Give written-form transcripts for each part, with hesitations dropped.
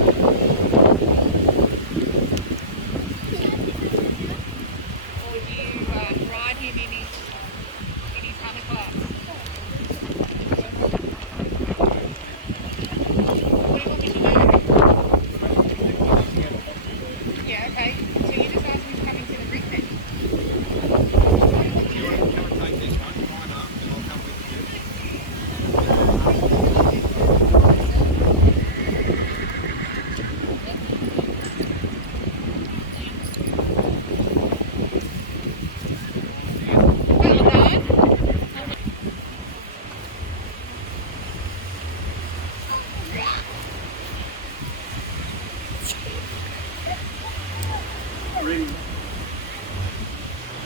Or you ride him in his hunter class? What do you want me to do? Yeah, okay. So you just ask him to come into the ring then? Do you want to take this one, line up, and I'll come with you? Well done.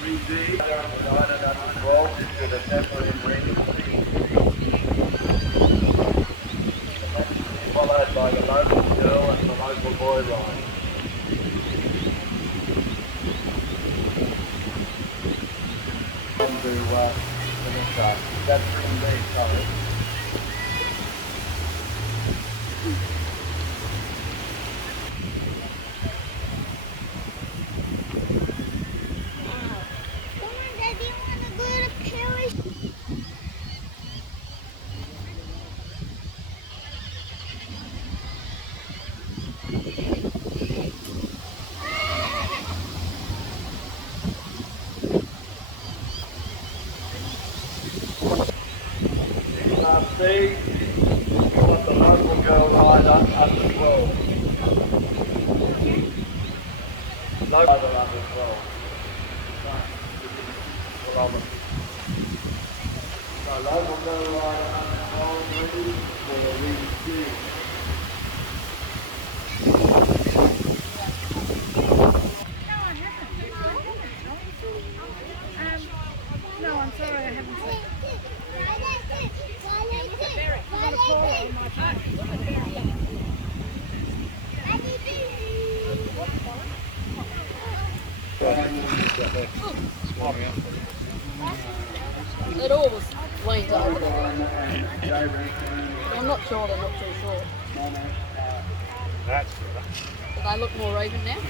Ring D, 9 and 12 is to the temple in ring. Followed by the local girl and the local boy line. On to the next side. That's ring D, sorry. C, got the local girl line under 12. Local under 12. So local girl line under 12 ready for ring C. No, I'm sorry, I haven't seen. It always leans over there. I'm not sure, they're not too short. That's better. Do they look more even now?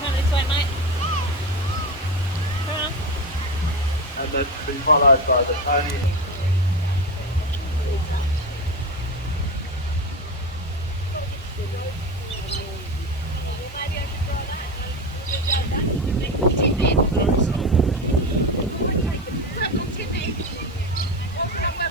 Come this way, mate. Come on. And that's been followed by the Tony. Maybe I should try that.